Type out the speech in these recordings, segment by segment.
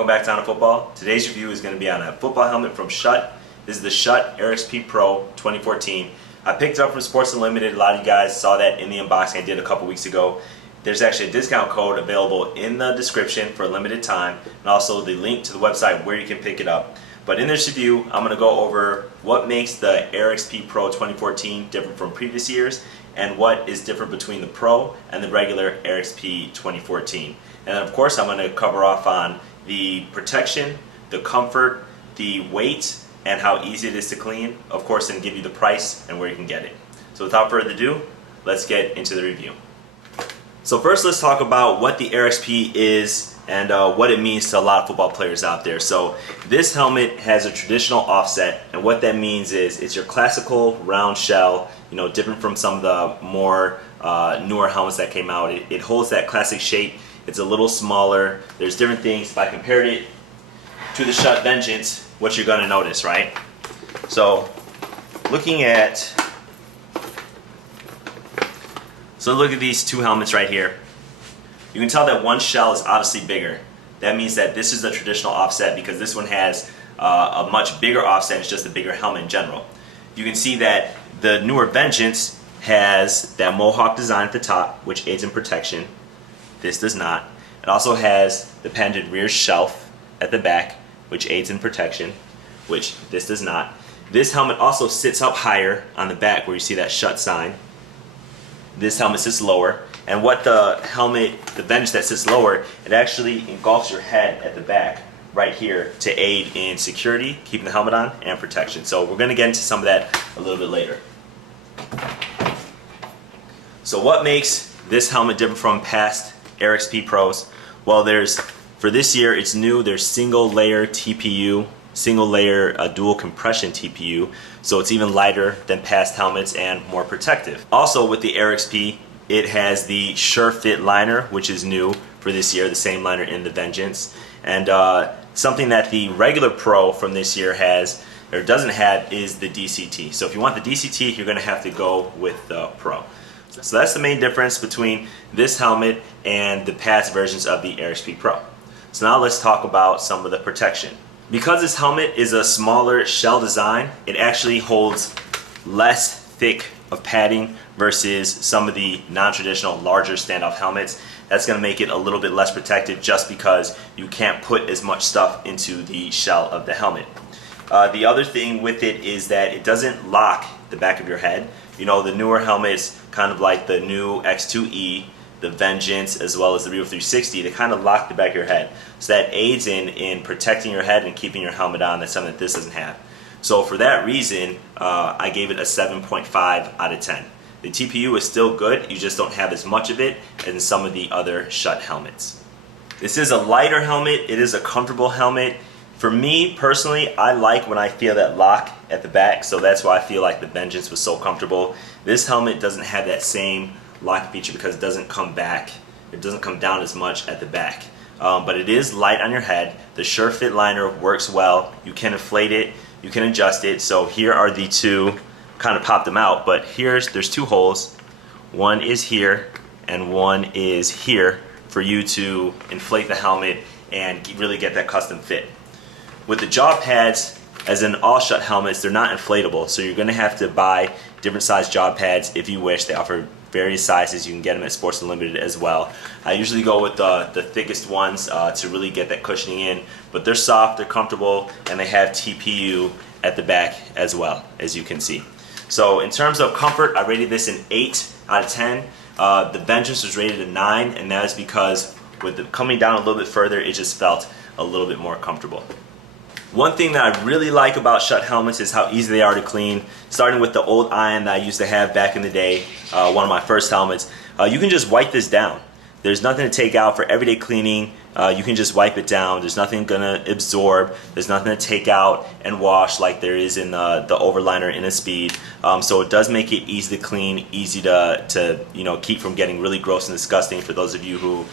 welcome back to On Football. Today's review is going to be on a football helmet from Schutt. This is the Schutt RXP Pro 2014. I picked it up from Sports Unlimited. A lot of you guys saw that in the unboxing I did a couple weeks ago. There's actually a discount code available in the description for a limited time, and also the link to the website where you can pick it up. But in this review, I'm going to go over what makes the RXP Pro 2014 different from previous years, and what is different between the Pro and the regular RXP 2014. And then of course I'm going to cover off on the protection, the comfort, the weight, and how easy it is to clean, of course, and give you the price and where you can get it. So without further ado, let's get into the review. So first let's talk about what the RXP is and what it means to a lot of football players out there. So this helmet has a traditional offset, and what that means is it's your classical round shell, different from some of the more newer helmets that came out. It holds that classic shape. It's a little smaller. There's different things. If I compared it to the Schutt Vengeance, what you're going to notice, right? So look at these two helmets right here. You can tell that one shell is obviously bigger. That means that this is the traditional offset, because this one has a much bigger offset. It's just a bigger helmet in general. You can see that the newer Vengeance has that mohawk design at the top, which aids in protection. This does not. It also has the patented rear shelf at the back, which aids in protection, which this does not. This helmet also sits up higher on the back where you see that Schutt sign. This helmet sits lower, and what the Vengeance that sits lower, it actually engulfs your head at the back right here to aid in security, keeping the helmet on, and protection. So we're going to get into some of that a little bit later. So what makes this helmet different from past RXP Pros? Well, for this year it's new. There's single layer TPU, single layer dual compression TPU, so it's even lighter than past helmets and more protective. Also with the RXP, it has the Sure Fit liner, which is new for this year, the same liner in the Vengeance. And something that the regular Pro from this year has, or doesn't have, is the DCT. So if you want the DCT, you're going to have to go with the Pro. So that's the main difference between this helmet and the past versions of the RXP Pro. So now let's talk about some of the protection. Because this helmet is a smaller shell design, it actually holds less thick of padding versus some of the non-traditional larger standoff helmets. That's going to make it a little bit less protective, just because you can't put as much stuff into the shell of the helmet. The other thing with it is that it doesn't lock the back of your head. The newer helmets, kind of like the new X2E, the Vengeance, as well as the Rio 360, they kind of lock the back of your head. So that aids in protecting your head and keeping your helmet on. That's something that this doesn't have. So for that reason, I gave it a 7.5 out of 10. The TPU is still good, you just don't have as much of it as some of the other Schutt helmets. This is a lighter helmet. It is a comfortable helmet. For me personally, I like when I feel that lock at the back, so that's why I feel like the Vengeance was so comfortable. This helmet doesn't have that same lock feature because it doesn't come back. It doesn't come down as much at the back. But it is light on your head. The Sure Fit liner works well. You can inflate it, you can adjust it. So here are the two, kind of pop them out, but there's two holes. One is here and one is here for you to inflate the helmet and really get that custom fit. With the jaw pads, as in all Schutt helmets, they're not inflatable, so you're going to have to buy different size jaw pads if you wish. They offer various sizes. You can get them at Sports Unlimited as well. I usually go with the thickest ones to really get that cushioning in, but they're soft, they're comfortable, and they have TPU at the back as well, as you can see. So in terms of comfort, I rated this an 8 out of 10. The Vengeance was rated a 9, and that is because with it coming down a little bit further, it just felt a little bit more comfortable. One thing that I really like about Schutt helmets is how easy they are to clean. Starting with the old iron that I used to have back in the day, one of my first helmets, you can just wipe this down. There's nothing to take out for everyday cleaning. You can just wipe it down. There's nothing gonna absorb. There's nothing to take out and wash like there is in the overliner in a Speed. So it does make it easy to clean, easy to keep from getting really gross and disgusting. For those of you who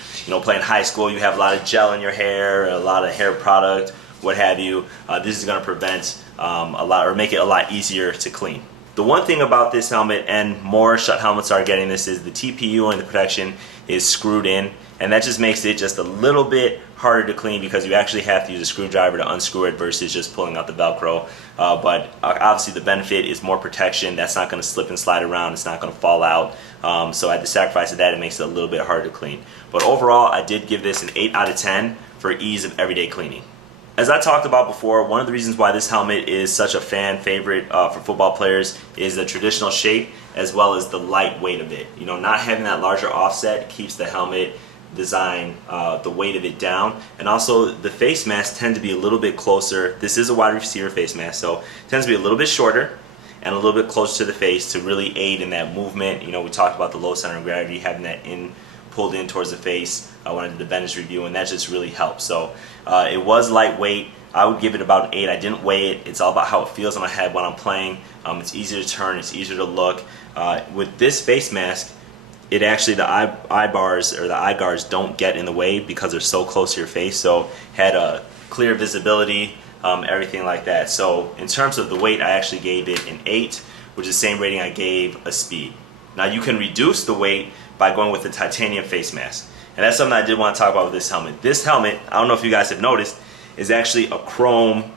play in high school, you have a lot of gel in your hair, a lot of hair product, what have you. This is going to prevent a lot, or make it a lot easier to clean. The one thing about this helmet, and more Schutt helmets are getting this, is the TPU and the protection is screwed in, and that just makes it just a little bit harder to clean because you actually have to use a screwdriver to unscrew it versus just pulling out the Velcro. But obviously the benefit is more protection. That's not going to slip and slide around. It's not going to fall out. So at the sacrifice of that, it makes it a little bit harder to clean. But overall, I did give this an 8 out of 10 for ease of everyday cleaning. As I talked about before, one of the reasons why this helmet is such a fan favorite for football players is the traditional shape as well as the light weight of it. You know, not having that larger offset keeps the helmet design, the weight of it down, and also the face masks tend to be a little bit closer. This is a wide receiver face mask, so it tends to be a little bit shorter and a little bit closer to the face to really aid in that movement. You know, we talked about the low center of gravity, having that pulled in towards the face when I did the Bendis review, and that just really helps. So it was lightweight. I would give it about an 8. I didn't weigh it. It's all about how it feels on my head when I'm playing. It's easier to turn. It's easier to look. With this face mask, it actually, the eye bars or the eye guards don't get in the way because they're so close to your face. So had a clear visibility, everything like that. So in terms of the weight, I actually gave it an 8, which is the same rating I gave a Speed. Now you can reduce the weight by going with the titanium face mask. And that's something I did want to talk about with this helmet. This helmet, I don't know if you guys have noticed, is actually a chrome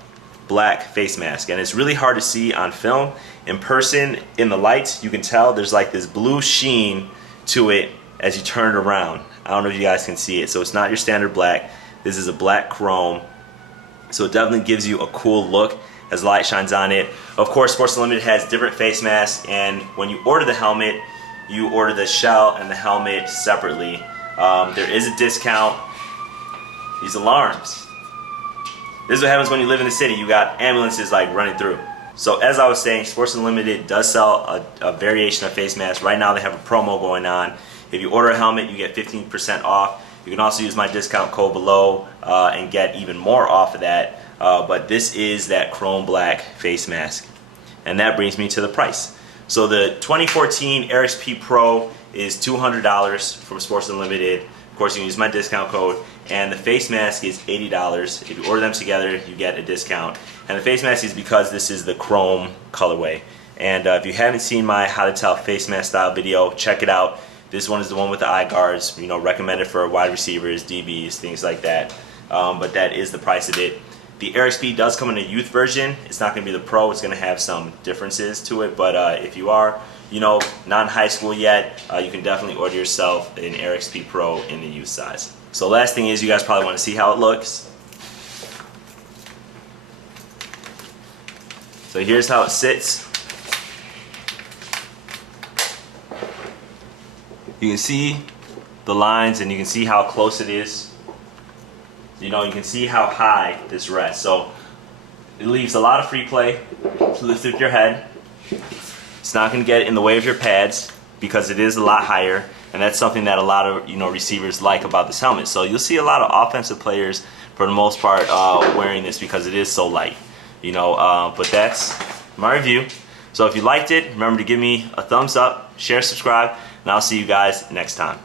black face mask. And it's really hard to see on film. In person, in the lights, you can tell there's like this blue sheen to it as you turn it around. I don't know if you guys can see it. So it's not your standard black. This is a black chrome. So it definitely gives you a cool look as light shines on it. Of course, Sports Unlimited has different face masks, and when you order the helmet, you order the shell and the helmet separately. There is a discount. These alarms. This is what happens when you live in the city. You got ambulances like running through. So as I was saying, Sports Unlimited does sell a variation of face masks. Right now they have a promo going on. If you order a helmet, you get 15% off. You can also use my discount code below and get even more off of that. But this is that chrome black face mask. And that brings me to the price. So the 2014 RXP Pro is $200 from Sports Unlimited. Of course, you can use my discount code. And the face mask is $80. If you order them together, you get a discount. And the face mask is because this is the chrome colorway. And if you haven't seen my how to tell face mask style video, check it out. This one is the one with the eye guards, you know, recommended for wide receivers, DBs, things like that. But that is the price of it. The RXP does come in a youth version. It's not going to be the Pro. It's going to have some differences to it. But if you are, you know, not in high school yet, you can definitely order yourself an RXP Pro in the youth size. So last thing is, you guys probably want to see how it looks. So here's how it sits. You can see the lines and you can see how close it is. You know, you can see how high this rests. So it leaves a lot of free play to lift with your head. It's not going to get in the way of your pads because it is a lot higher, and that's something that a lot of, you know, receivers like about this helmet. So you'll see a lot of offensive players for the most part wearing this because it is so light. You know, but that's my review. So if you liked it, remember to give me a thumbs up, share, subscribe, and I'll see you guys next time.